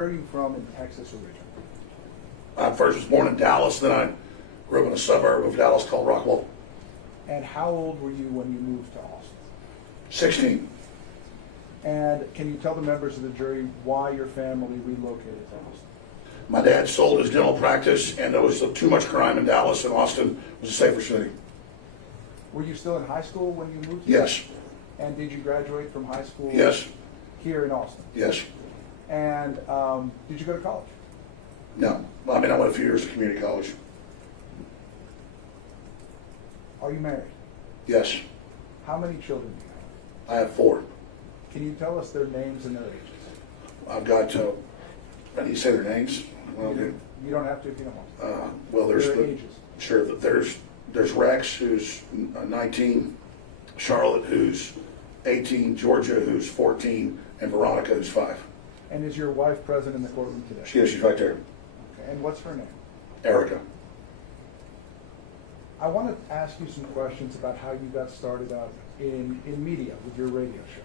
Where are you from in Texas originally? I first was born in Dallas, then I grew up in a suburb of Dallas called Rockwall. And how old were you when you moved to Austin? 16. And can you tell the members of the jury why your family relocated to Austin? My dad sold his dental practice, and there was too much crime in Dallas, and Austin was a safer city. Were you still in high school when you moved? Yes. And did you graduate from high school? Yes. Here in Austin? Yes. And did you go to college? No. I mean, I went a few years to community college. Are you married? Yes. How many children do you have? I have 4. Can you tell us their names and their ages? I've got, I need to say their names? Well, You don't have to if you don't want to. well, there's Their the, ages. sure, there's Rex, who's 19, Charlotte, who's 18, Georgia, who's 14, and Veronica, who's 5. And is your wife present in the courtroom today? She's right there. Okay. And what's her name? Erica. I want to ask you some questions about how you got started out in media with your radio show.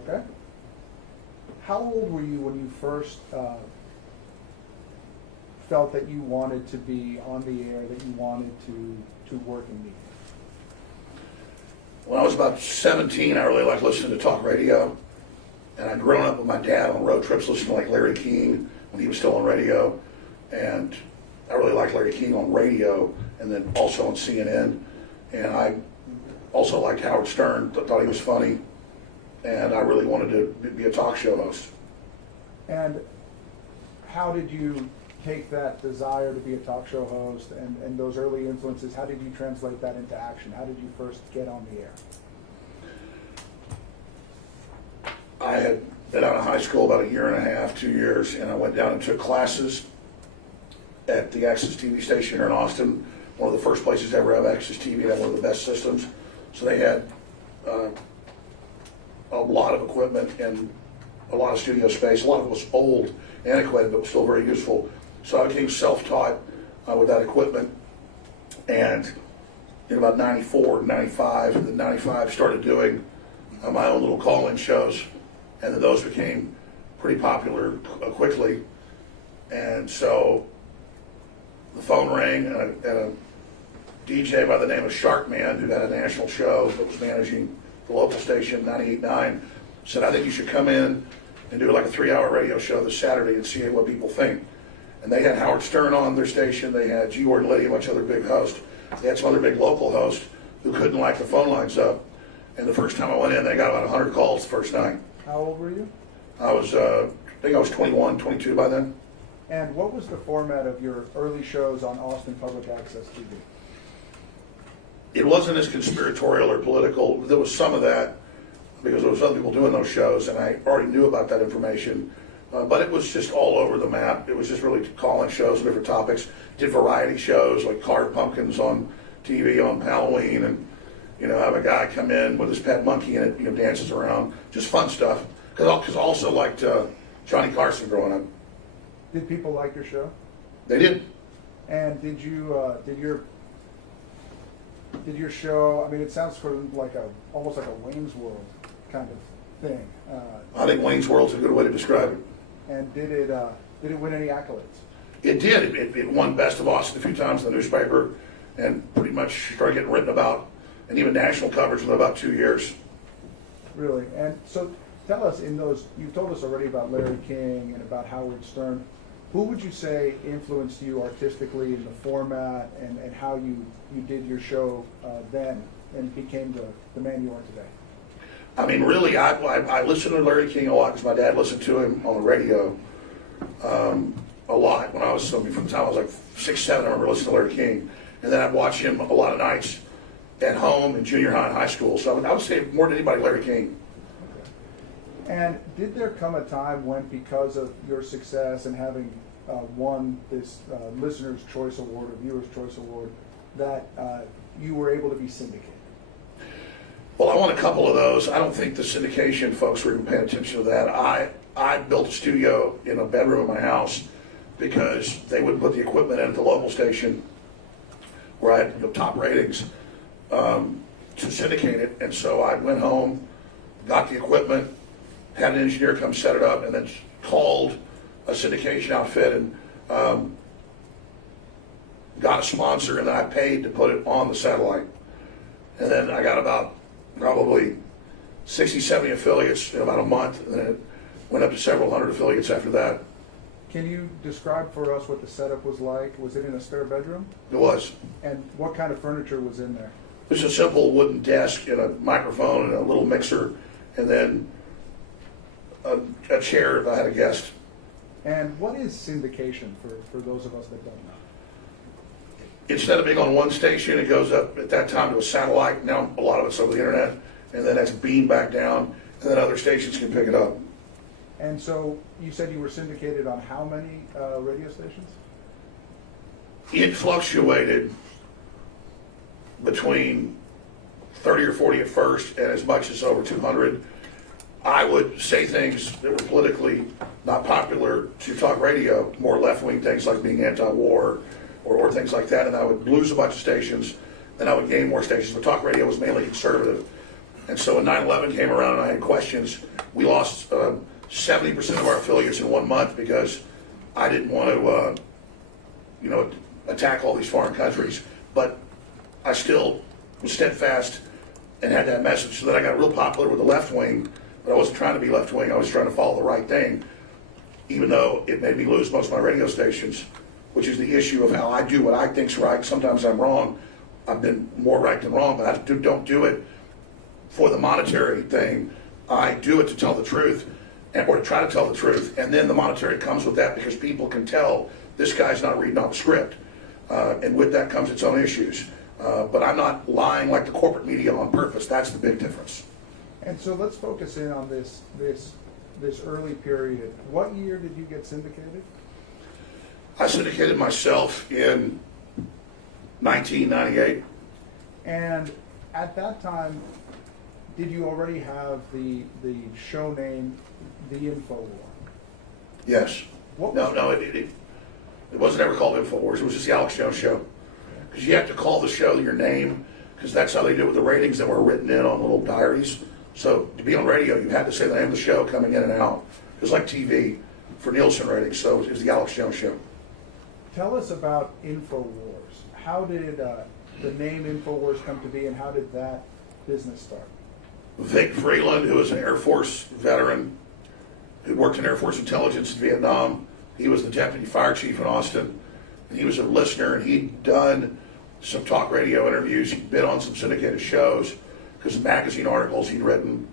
Okay? How old were you when you first felt that you wanted to be on the air, that you wanted to work in media? When I was about 17, I really liked listening to talk radio. And I'd grown up with my dad on road trips listening to like Larry King when he was still on radio. And I really liked Larry King on radio and then also on CNN. And I also liked Howard Stern, thought he was funny. And I really wanted to be a talk show host. And how did you take that desire to be a talk show host and those early influences, how did you translate that into action? How did you first get on the air? I had been out of high school about 1.5 years, 2 years, and I went down and took classes at the Access TV station here in Austin, one of the first places to ever have Access TV. They had one of the best systems. So they had a lot of equipment and a lot of studio space. A lot of it was old, antiquated, but was still very useful. So I became self-taught with that equipment. And in about 94, 95, and then 95 started doing my own little call-in shows. And then those became pretty popular quickly. And so the phone rang, and a DJ by the name of Sharkman, who had a national show that was managing the local station, 98.9, said, I think you should come in and do like a 3-hour radio show this Saturday and see what people think. And they had Howard Stern on their station. They had G. Ward Liddy, a bunch of other big hosts. They had some other big local hosts who couldn't light the phone lines up. And the first time I went in, they got about 100 calls the first night. How old were you? I was, I think I was 21, 22 by then. And what was the format of your early shows on Austin Public Access TV? It wasn't as conspiratorial or political. There was some of that because there was other people doing those shows, and I already knew about that information. But it was just all over the map. It was just really call-in shows on different topics. Did variety shows like carved pumpkins on TV on Halloween, and have a guy come in with his pet monkey and it dances around. Just fun stuff. Because I also liked Johnny Carson growing up. Did people like your show? They did. And did your show? I mean, it sounds sort of like almost like a Wayne's World kind of thing. I think Wayne's World's a good way to describe it. And did it win any accolades? It did. It won Best of Austin a few times in the newspaper, and pretty much started getting written about, and even national coverage within about 2 years. Really? And so tell us, you told us already about Larry King and about Howard Stern. Who would you say influenced you artistically in the format and how you did your show then and became the man you are today? I mean, really, I listened to Larry King a lot because my dad listened to him on the radio a lot when I was, from the time I was like 6, 7, I remember listening to Larry King. And then I'd watch him a lot of nights at home in junior high and high school. So I would say more than anybody, Larry King. Okay. And did there come a time when, because of your success and having won this Listener's Choice Award or Viewer's Choice Award, that you were able to be syndicated? Well, I won a couple of those. I don't think the syndication folks were even paying attention to that. I built a studio in a bedroom in my house because they wouldn't put the equipment in at the local station where I had top ratings to syndicate it. And so I went home, got the equipment, had an engineer come set it up, and then called a syndication outfit and got a sponsor, and then I paid to put it on the satellite. And then I got about probably 60, 70 affiliates in about a month, and then it went up to several hundred affiliates after that. Can you describe for us what the setup was like? Was it in a spare bedroom? It was. And what kind of furniture was in there? Just a simple wooden desk and a microphone and a little mixer, and then a chair if I had a guest. And what is syndication for those of us that don't know? Instead of being on one station, it goes up at that time to a satellite. Now a lot of it's over the internet, and then that's beamed back down, and then other stations can pick it up. And so you said you were syndicated on how many radio stations? It fluctuated between 30 or 40 at first, and as much as over 200. I would say things that were politically not popular to talk radio, more left-wing things like being anti-war or things like that, and I would lose a bunch of stations, then I would gain more stations. But talk radio was mainly conservative. And so when 9/11 came around and I had questions, we lost 70% of our affiliates in 1 month because I didn't want to, attack all these foreign countries. But I still was steadfast and had that message. So then I got real popular with the left wing, but I wasn't trying to be left wing. I was trying to follow the right thing, even though it made me lose most of my radio stations, which is the issue of how I do what I think's right. Sometimes I'm wrong. I've been more right than wrong, but I don't do it for the monetary thing. I do it to tell the truth, or to try to tell the truth, and then the monetary comes with that because people can tell this guy's not reading off the script, and with that comes its own issues. But I'm not lying like the corporate media on purpose. That's the big difference. And so let's focus in on this early period. What year did you get syndicated? I syndicated myself in 1998. And at that time, did you already have the show name, The Infowar? Yes. What No, it wasn't ever called Infowars. It was just the Alex Jones Show. Because you have to call the show your name, because that's how they do it with the ratings that were written in on little diaries. So to be on radio, you had to say the name of the show coming in and out. It was like TV for Nielsen ratings, so it was the Alex Jones Show. Tell us about Infowars. How did the name Infowars come to be, and how did that business start? Vic Freeland, who was an Air Force veteran, who worked in Air Force intelligence in Vietnam, he was the deputy fire chief in Austin, and he was a listener, and he'd done some talk radio interviews. He'd been on some syndicated shows because of magazine articles he'd written,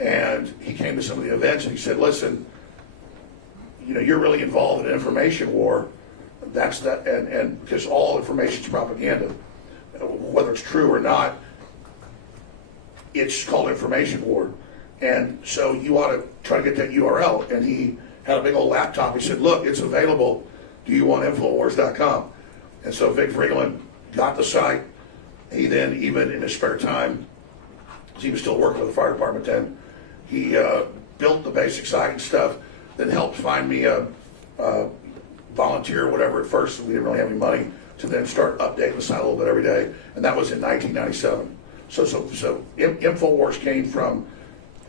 and he came to some of the events and he said, listen, you're really involved in an information war. That's that, and because all information is propaganda, whether it's true or not, it's called information war. And so you ought to try to get that URL. And he had a big old laptop. He said, look, it's available. Do you want Infowars.com? And so Vic Freeland got the site. He then, even in his spare time, he was still working with the fire department then, he built the basic site and stuff, then helped find me a volunteer or whatever at first, so we didn't really have any money, to then start updating the site a little bit every day. And that was in 1997. So Infowars came from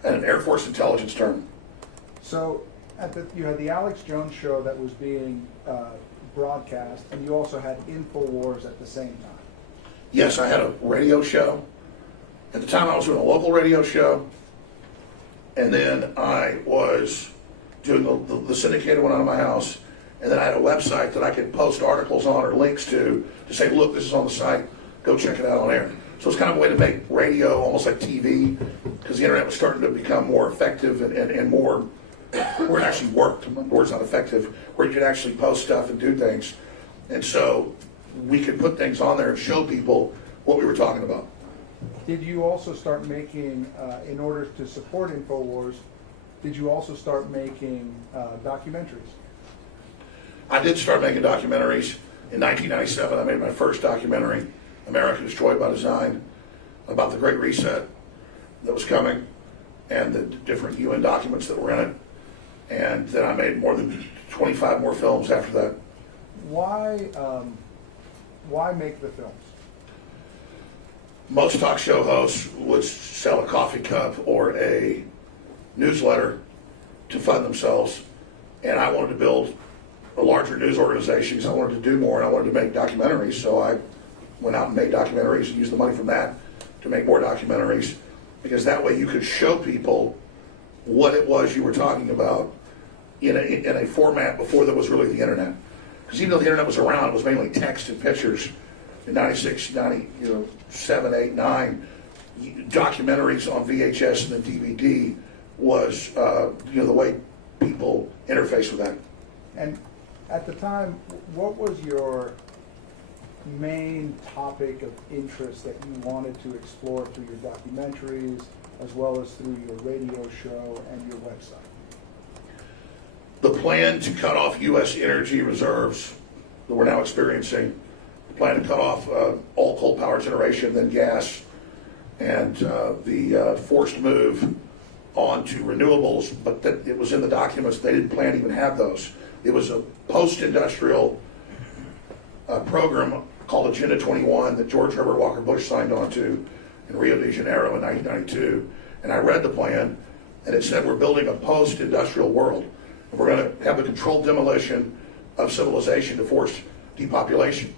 an Air Force intelligence term. So you had the Alex Jones Show that was being broadcast, and you also had Infowars at the same time. Yes, I had a radio show. At the time I was doing a local radio show, and then I was doing the syndicated one out of my house, and then I had a website that I could post articles on or links to say, look, this is on the site, go check it out on air. So it's kind of a way to make radio almost like TV, because the internet was starting to become more effective and more, where it actually worked. The word's not effective, where you could actually post stuff and do things. And so we could put things on there and show people what we were talking about. Did you also start making, in order to support Infowars, did you also start making documentaries? I did start making documentaries. In 1997, I made my first documentary, America Destroyed by Design, about the Great Reset that was coming and the different UN documents that were in it. And then I made more than 25 more films after that. Why make the films? Most talk show hosts would sell a coffee cup or a newsletter to fund themselves. and I wanted to build a larger news organization because I wanted to do more and I wanted to make documentaries. So I went out and made documentaries and used the money from that to make more documentaries, because that way you could show people what it was you were talking about in a format before there was really the internet. Because even though the internet was around, it was mainly text and pictures. In 96, 97, 8, 9, documentaries on VHS and then DVD was the way people interface with that. And at the time, what was your main topic of interest that you wanted to explore through your documentaries, as well as through your radio show and your website? The plan to cut off U.S. energy reserves that we're now experiencing, the plan to cut off all coal power generation, then gas, and the forced move on to renewables, but that it was in the documents. They didn't plan to even have those. It was a post-industrial program called Agenda 21 that George Herbert Walker Bush signed on to in Rio de Janeiro in 1992. And I read the plan, and it said we're building a post-industrial world. We're going to have the controlled demolition of civilization to force depopulation.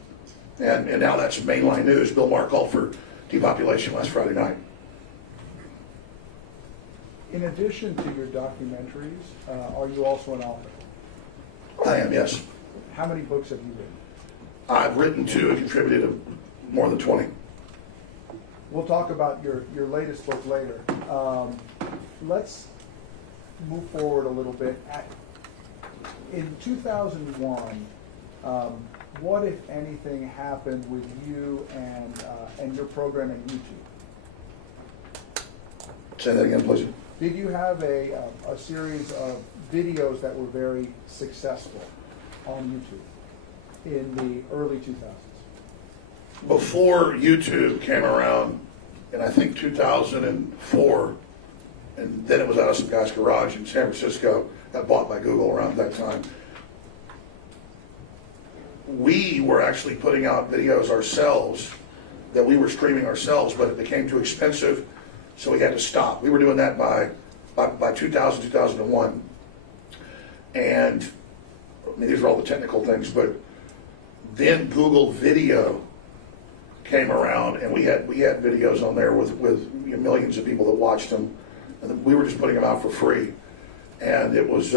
And now that's mainline news. Bill Maher called for depopulation last Friday night. In addition to your documentaries, are you also an author? I am, yes. How many books have you written? I've written 2 and contributed more than 20. We'll talk about your latest book later. Let's move forward a little bit. In 2001, what, if anything, happened with you and your program at YouTube? Say that again, please. Did you have a series of videos that were very successful on YouTube in the early 2000s? Before YouTube came around, in I think 2004, and then it was out of some guy's garage in San Francisco, got bought by Google around that time. We were actually putting out videos ourselves that we were streaming ourselves, but it became too expensive, so we had to stop. We were doing that by 2000, 2001. And I mean, these are all the technical things, but then Google Video came around, and we had videos on there with millions of people that watched them, and we were just putting them out for free, and it was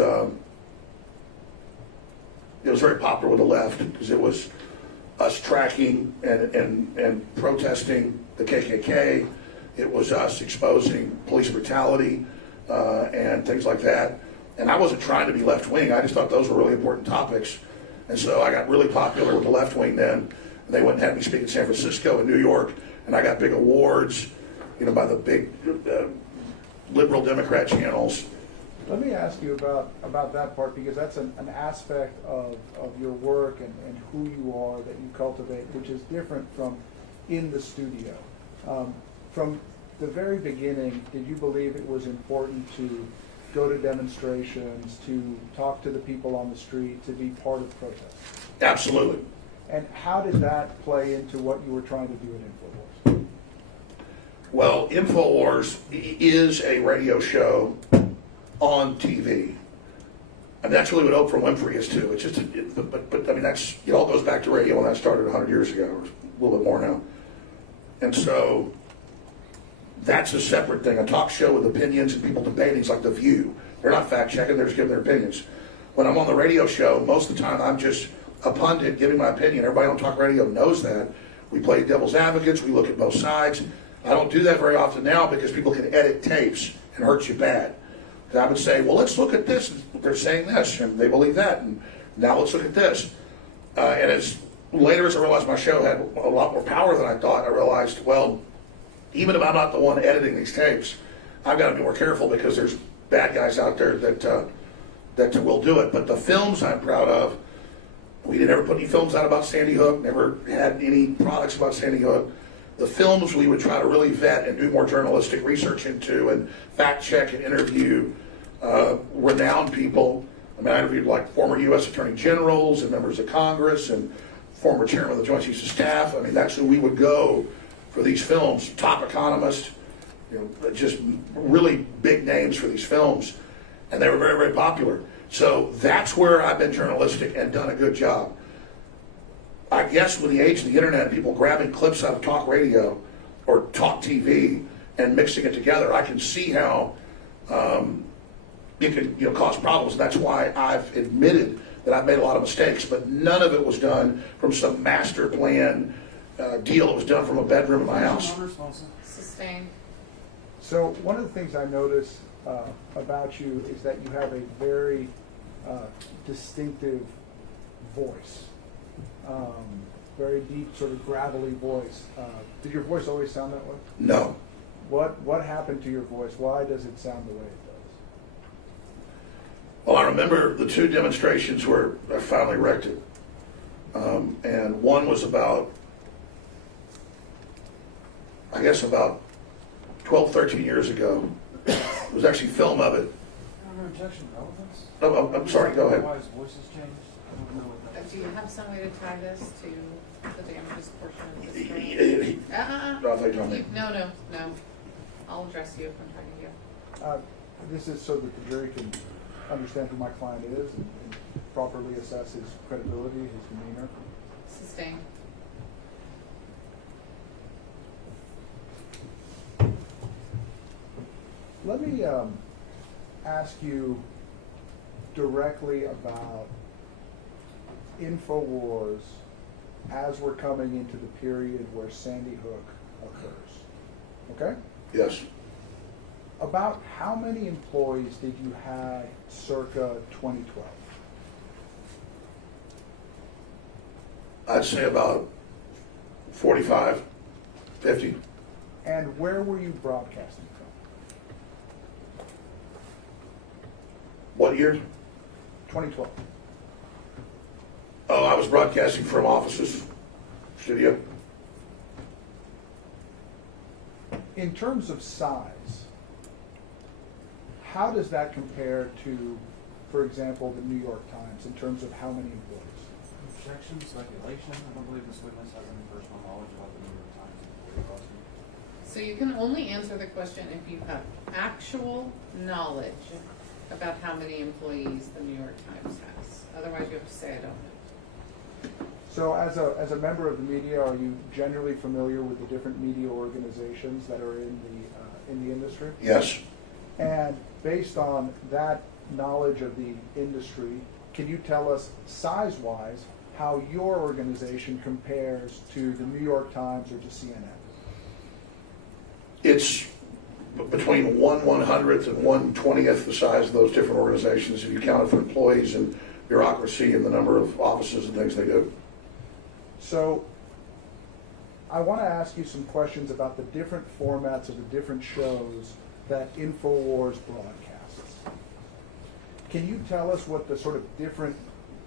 very popular with the left because it was us tracking and protesting the KKK. It was us exposing police brutality and things like that. And I wasn't trying to be left wing. I just thought those were really important topics, and so I got really popular with the left wing then. They went and had me speak in San Francisco and New York, and I got big awards, by the big liberal Democrat channels. Let me ask you about that part, because that's an aspect of your work and who you are that you cultivate, which is different from in the studio. From the very beginning, did you believe it was important to go to demonstrations, to talk to the people on the street, to be part of protests? Absolutely. And how did that play into what you were trying to do at Infowars? Well, Infowars is a radio show on TV. And that's really what Oprah Winfrey is too. It's just, but I mean, it all goes back to radio when that started 100 years ago, or a little bit more now. And so that's a separate thing. A talk show with opinions and people debating is like The View. They're not fact checking, they're just giving their opinions. When I'm on the radio show, most of the time I'm just a pundit giving my opinion. Everybody on talk radio knows that. We play devil's advocates, we look at both sides. I don't do that very often now because people can edit tapes and hurt you bad. I would say, well, let's look at this. They're saying this, and they believe that, and now let's look at this. And as later as I realized my show had a lot more power than I thought, I realized, well, even if I'm not the one editing these tapes, I've got to be more careful because there's bad guys out there that will do it. But the films I'm proud of, we didn't ever put any films out about Sandy Hook, never had any products about Sandy Hook. The films we would try to really vet and do more journalistic research into and fact check and interview renowned people. I mean, I interviewed like former U.S. Attorney Generals and members of Congress and former chairman of the Joint Chiefs of Staff. I mean, that's who we would go for these films. Top economists, just really big names for these films. And they were very, very popular. So that's where I've been journalistic and done a good job. I guess with the age of the internet, people grabbing clips out of talk radio or talk TV and mixing it together, I can see how it can cause problems. That's why I've admitted that I've made a lot of mistakes, but none of it was done from some master plan deal. It was done from a bedroom in my house. Sustained. So one of the things I notice about you is that you have a very distinctive voice, very deep, sort of gravelly voice. Did your voice always sound that way? No. What happened to your voice? Why does it sound the way it does? Well, I remember the two demonstrations where I finally wrecked it. And one was about 12, 13 years ago. There was actually film of it. Objection relevance? Oh, I'm sorry, go ahead. Why his voice has changed? I don't know what that is. Do you have some way to tie this to the damages portion of this story? No, I thought you told me. No. I'll address you if I'm talking to you. This is so that the jury can understand who my client is and properly assess his credibility, his demeanor. Sustained. Let me ask you directly about Infowars as we're coming into the period where Sandy Hook occurs. Okay? Yes. About how many employees did you have circa 2012? I'd say about 45, 50. And where were you broadcasting from? What year? 2012. Oh, I was broadcasting from offices, studio. In terms of size, how does that compare to, for example, the New York Times in terms of how many employees? Objection, speculation. I don't believe this witness has any personal knowledge about the New York Times employee roster. So you can only answer the question if you have actual knowledge about how many employees the New York Times has. Otherwise, you have to say I don't know. So as a member of the media, are you generally familiar with the different media organizations that are in the industry? Yes. And based on that knowledge of the industry, can you tell us size-wise how your organization compares to the New York Times or to CNN? It's between 1/100th and 1/20th the size of those different organizations if you count it for employees and bureaucracy and the number of offices and things they do. So I want to ask you some questions about the different formats of the different shows that Infowars broadcasts. Can you tell us what the sort of different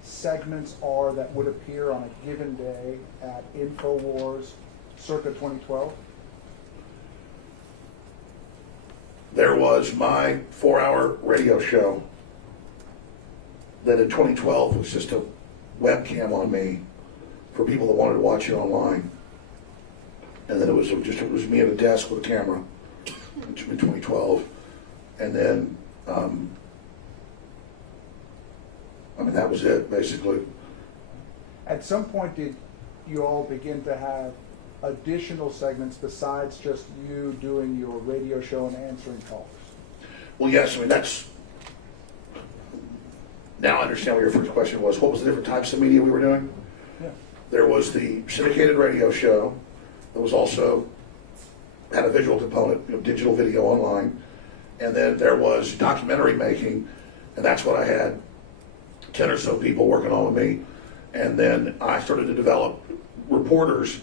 segments are that would appear on a given day at Infowars circa 2012? There was my 4-hour radio show that in 2012 was just a webcam on me for people that wanted to watch it online. And then it was me at a desk with a camera in 2012. And then, that was it, basically. At some point, did you all begin to have additional segments besides just you doing your radio show and answering calls? Well, yes, that's, now I understand what your first question was. What was the different types of media we were doing? Yeah. There was the syndicated radio show that was also had a visual component, digital video online. And then there was documentary making, and that's what I had 10 or so people working on with me. And then I started to develop reporters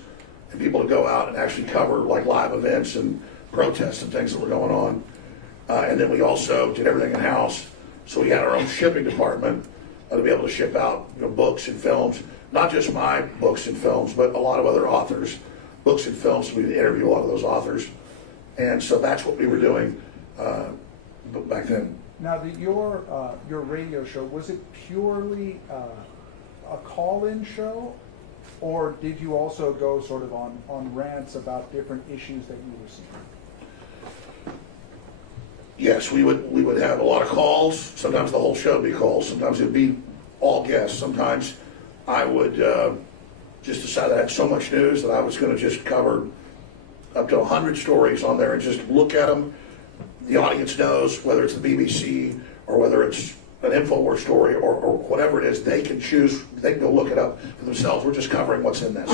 and people to go out and actually cover like live events and protests and things that were going on. And then we also did everything in-house. So we had our own shipping department to be able to ship out books and films, not just my books and films, but a lot of other authors' books and films. We interview a lot of those authors. And so that's what we were doing back then. Now, your radio show, was it purely a call-in show, or did you also go sort of on rants about different issues that you were seeing? yes, we would have a lot of calls. Sometimes the whole show would be calls. Sometimes it'd be all guests. Sometimes I would just decide I had so much news that I was going to just cover up to 100 stories on there and just look at them. The audience knows whether it's the BBC or whether it's an Infowars story or whatever it is, they can choose, they can go look it up for themselves. We're just covering what's in this.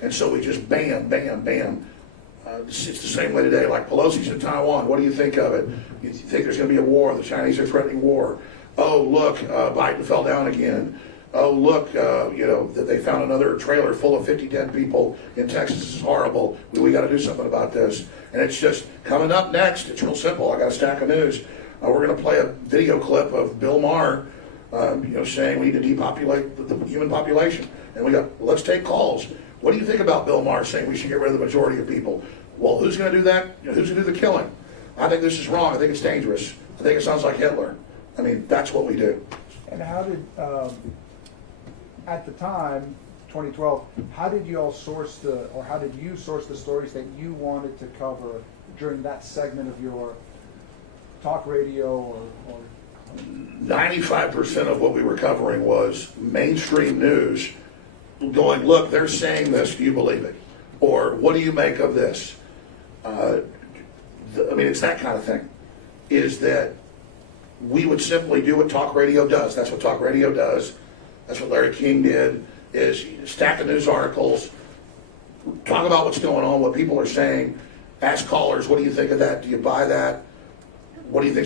And so we just bam, bam, bam. It's the same way today, like Pelosi's in Taiwan. What do you think of it? You think there's going to be a war? The Chinese are threatening war. Oh, look, Biden fell down again. Oh, look, that they found another trailer full of 50 dead people in Texas. This is horrible. We got to do something about this. And it's just coming up next. It's real simple. I got a stack of news. We're going to play a video clip of Bill Maher, saying we need to depopulate the human population. And we got, let's take calls. What do you think about Bill Maher saying we should get rid of the majority of people? Well, who's going to do that? Who's going to do the killing? I think this is wrong. I think it's dangerous. I think it sounds like Hitler. I mean, that's what we do. And how did, at the time, 2012, how did you all source how did you source the stories that you wanted to cover during that segment of your talk radio or 95% of what we were covering was mainstream news going, look, they're saying this, do you believe it? Or what do you make of this? It's that kind of thing. Is that we would simply do what talk radio does. That's what talk radio does. That's what Larry King did, is stack of news articles, talk about what's going on, what people are saying, ask callers, what do you think of that? Do you buy that? What do you think?